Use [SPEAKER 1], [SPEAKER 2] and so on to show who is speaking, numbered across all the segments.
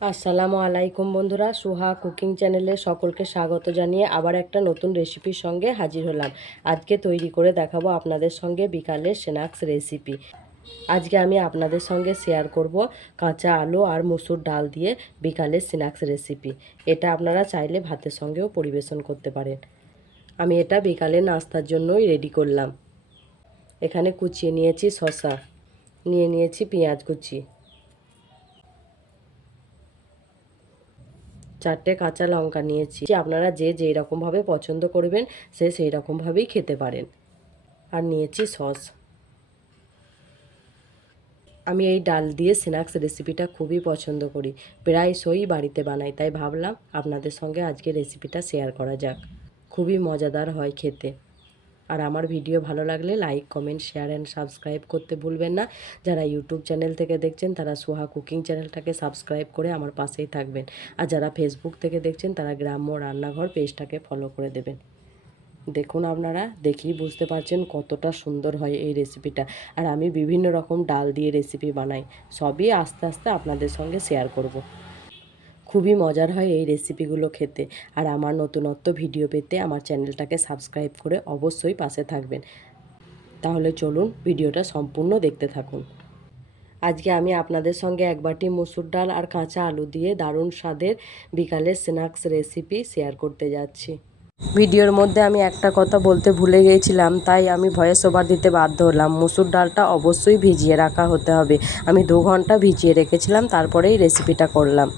[SPEAKER 1] আসসালামু আলাইকুম বন্ধুরা, সুহা কুকিং চ্যানেলে সকলকে স্বাগত জানিয়ে আবার একটা নতুন রেসিপির সঙ্গে হাজির হলাম। আজকে তৈরি করে দেখাবো আপনাদের সঙ্গে বিকালের স্ন্যাক্স রেসিপি। আজকে আমি আপনাদের সঙ্গে শেয়ার করব কাঁচা আলু আর মুসুর ডাল দিয়ে বিকালের স্ন্যাক্স রেসিপি। এটা আপনারা চাইলে ভাতের সঙ্গেও পরিবেশন করতে পারেন। আমি এটা বিকালে নাস্তার জন্যই রেডি করলাম। এখানে কুচিয়ে নিয়েছি শসা, নিয়ে নিয়েছি পেঁয়াজ কুচি। চারটে কাঁচা লঙ্কা নিয়েছি। আপনারা যে যেই রকমভাবে পছন্দ করবেন, সে সেই রকমভাবেই খেতে পারেন। আর নিয়েছি সস। আমি এই ডাল দিয়ে স্ন্যাক্স রেসিপিটা খুবই পছন্দ করি। প্রায়শই বাড়িতে বানাই, তাই ভাবলাম আপনাদের সঙ্গে আজকে রেসিপিটা শেয়ার করা যাক। খুবই মজাদার হয় খেতে। আর আমার ভিডিও ভালো লাগলে like comment share and subscribe করতে ভুলবেন না। যারা ইউটিউব চ্যানেল থেকে দেখছেন, তারা সোহা কুকিং চ্যানেলটাকে সাবস্ক্রাইব করে আমার পাশেই থাকবেন। আর যারা ফেসবুক থেকে দেখছেন, তারা গ্রাম্য রান্নাঘর পেজটাকে ফলো করে দেবেন। দেখুন আপনারা, দেখেই বুঝতে পারছেন কতটা সুন্দর হয় এই রেসিপিটা আর আমি বিভিন্ন রকম ডাল দিয়ে রেসিপি বানাই, সবই আস্তে আস্তে আপনাদের সঙ্গে শেয়ার করব। খুবই মজার হয় এই রেসিপিগুলো খেতে। আর আমার নতুনত্ব ভিডিও পেতে আমার চ্যানেলটাকে সাবস্ক্রাইব করে অবশ্যই পাশে থাকবেন। তাহলে চলুন ভিডিওটা সম্পূর্ণ দেখতে থাকুন। আজকে আমি আপনাদের সঙ্গে এক বাটি মুসুর ডাল আর কাঁচা আলু দিয়ে দারুণ স্বাদের বিকালের স্ন্যাক্স রেসিপি শেয়ার করতে যাচ্ছি। ভিডিওর মধ্যে আমি একটা কথা বলতে ভুলে গিয়েছিলাম, তাই আমি ভয়েস ওভার দিতে বাধ্য হলাম। মুসুর ডালটা অবশ্যই ভিজিয়ে রাখা হতে হবে। আমি দু ঘণ্টা ভিজিয়ে রেখেছিলাম, তারপরেই রেসিপিটা করলাম।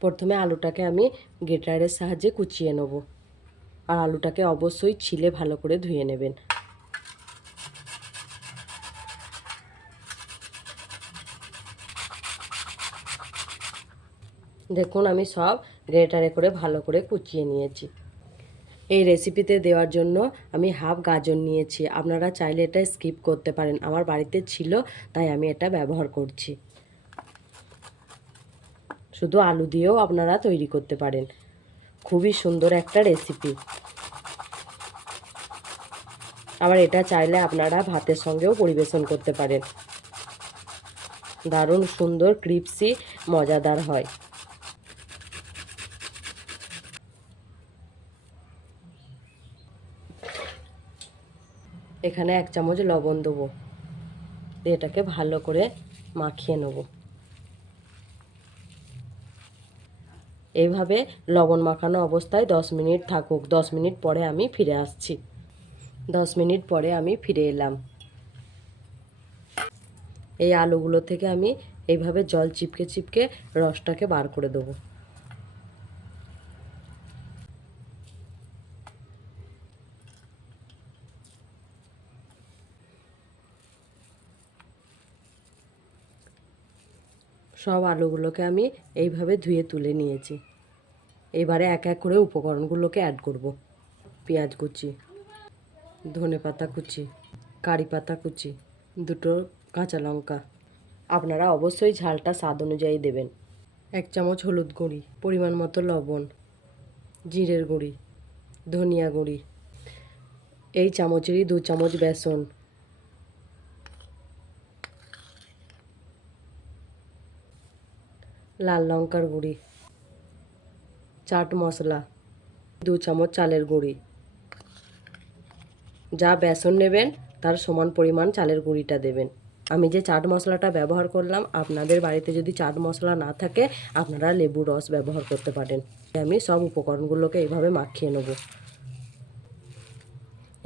[SPEAKER 1] প্রথমে আলুটাকে আমি গ্রেটারের সাহায্যে কুচিয়ে নেব। আর আলুটাকে অবশ্যই ছিলে ভালো করে ধুয়ে নেবেন। দেখুন, আমি সব গ্রেটারে করে ভালো করে কুচিয়ে নিয়েছি। এই রেসিপিতে দেওয়ার জন্য আমি হাফ গাজর নিয়েছি। আপনারা চাইলে এটা স্কিপ করতে পারেন। আমার বাড়িতে ছিল, তাই আমি এটা ব্যবহার করছি। শুধু আলু দিয়েও আপনারা তৈরি করতে পারেন। খুবই সুন্দর একটা রেসিপি আবার এটা চাইলে আপনারা ভাতের সঙ্গেও পরিবেশন করতে পারেন। দারুণ সুন্দর ক্রিপসি, মজাদার হয়। এখানে এক চামচ লবণ দেবো। এটাকে ভালো করে মাখিয়ে নেব। এইভাবে লবণ মাখানো অবস্থায় দশ মিনিট থাকুক। দশ মিনিট পরে আমি ফিরে আসছি। দশ মিনিট পরে আমি ফিরে এলাম। এই আলুগুলো থেকে আমি এইভাবে জল চিপকে চিপকে রসটাকে বার করে দেবো। সব আলুগুলোকে আমি এইভাবে ধুয়ে তুলে নিয়েছি। এবারে এক এক করে উপকরণগুলোকে অ্যাড করব। পেঁয়াজ কুচি, ধনে পাতা কুচি, কারি পাতা কুচি, দুটো কাঁচা লঙ্কা। আপনারা অবশ্যই ঝালটা স্বাদ অনুযায়ী দেবেন। এক চামচ হলুদ গুঁড়ি, পরিমাণ মতো লবণ, জিরের গুঁড়ি, ধনিয়া গুঁড়ি। এই চামচেরই দু চামচ বেসন লাল লঙ্কার গুঁড়ি, চাট মশলা, দু চামচ চালের গুঁড়ি। যা বেসন নেবেন, তার সমান পরিমাণ চালের গুঁড়িটা দেবেন। আমি যে চাট মশলাটা ব্যবহার করলাম, আপনাদের বাড়িতে যদি চাট মশলা না থাকে, আপনারা লেবু রস ব্যবহার করতে পারেন। আমি সব উপকরণগুলোকে এইভাবে মাখিয়ে নেব।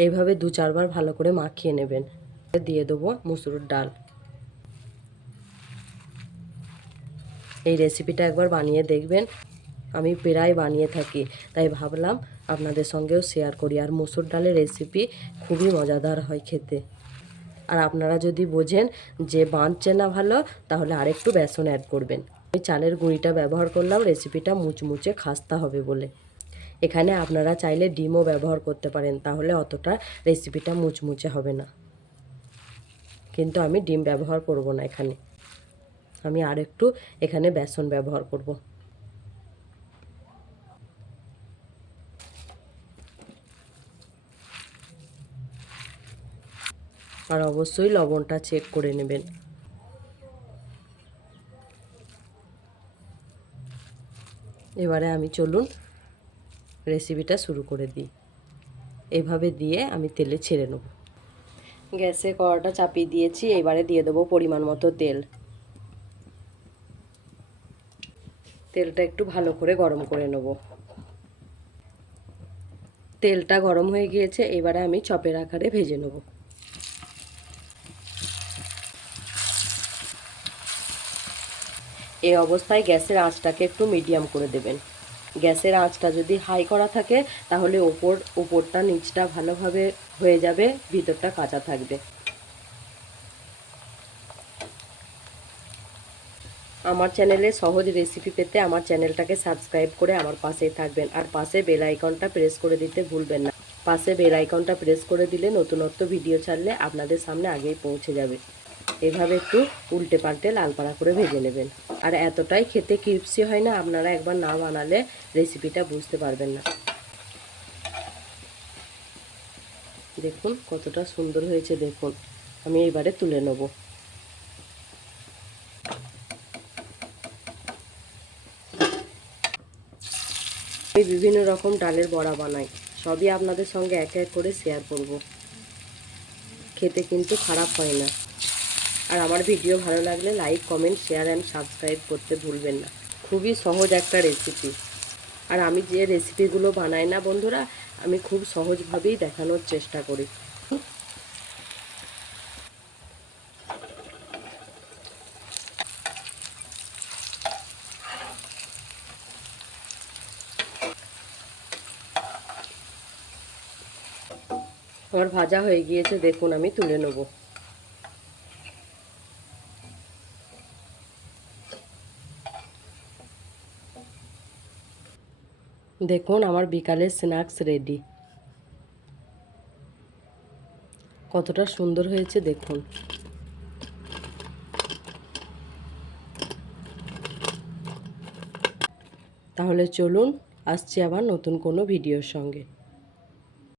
[SPEAKER 1] এইভাবে দু চারবার ভালো করে মাখিয়ে নেবেন। দিয়ে দেবো মুসুর ডাল। এই রেসিপিটা একবার বানিয়ে দেখবেন। আমি প্রায় বানিয়ে থাকি, তাই ভাবলাম আপনাদের সঙ্গেও শেয়ার করি। আর মুসুর ডালের রেসিপি খুবই মজাদার হয় খেতে। আর আপনারা যদি বোঝেন যে বাঁধছে না ভালো, তাহলে আরেকটু বেসন অ্যাড করবেন। আমি চালের গুঁড়িটা ব্যবহার করলাম রেসিপিটা মুচমুচে খাস্তা হবে বলে। এখানে আপনারা চাইলে ডিমও ব্যবহার করতে পারেন, তাহলে অতটা রেসিপিটা মুচমুচে হবে না। কিন্তু আমি ডিম ব্যবহার করব না এখানে। আমি আর একটু এখানে বেসন ব্যবহার করব। আর অবশ্যই লবণটা চেক করে নেবেন। এবারে আমি চলুন রেসিপিটা শুরু করে দিই। এভাবে দিয়ে আমি তেলে ছেড়ে নেব। গ্যাসে কড়াটা চাপিয়ে দিয়েছি, এবারে দিয়ে দেবো পরিমাণ মতো তেল। তেলটা একটু ভালো করে গরম করে নেব। তেলটা গরম হয়ে গিয়েছে, এবারে আমি চপের আকারে ভেজে নেব। এই অবস্থায় গ্যাসের আঁচটাকে একটু মিডিয়াম করে দেবেন। গ্যাসের আঁচটা যদি হাই করা থাকে, তাহলে ওপর, ওপরটা নিচটা ভালোভাবে হয়ে যাবে, ভিতরটা কাঁচা থাকবে। আমার চ্যানেলে সহজ রেসিপি পেতে আমার চ্যানেলটাকে সাবস্ক্রাইব করে আমার পাশেই থাকবেন। আর পাশে বেল আইকনটা প্রেস করে দিতে ভুলবেন না। পাশে বেল আইকনটা প্রেস করে দিলে নতুনত্ব ভিডিও ছাড়লে আপনাদের সামনে আগেই পৌঁছে যাবে। এভাবে একটু উল্টে পাল্টে লাল পাড়া করে ভেজে নেবেন। আর এতটাই খেতে ক্রিপসি হয় না, আপনারা একবার না বানালে রেসিপিটা বুঝতে পারবেন না। দেখুন কতটা সুন্দর হয়েছে, দেখুন। আমি এবারে তুলে নেব। আমি বিভিন্ন রকম ডালের বড়া বানাই। সবই আপনাদের সঙ্গে এক এক করে শেয়ার করব। খেতে কিন্তু খারাপ হয় না। আর আমার ভিডিও ভালো লাগলে like comment share and subscribe করতে ভুলবেন না। খুবই সহজ একটা রেসিপি আর আমি যে রেসিপিগুলো বানাই না বন্ধুরা, আমি খুব সহজভাবেই দেখানোর চেষ্টা করি। আমার ভাজা হয়ে গিয়েছে, দেখুন আমি তুলে নেব। দেখুন আমার বিকালের স্ন্যাক্স রেডি। কতটা সুন্দর হয়েছে, দেখুন। তাহলে চলুন, আসছি আবার নতুন কোনো ভিডিওর সঙ্গে।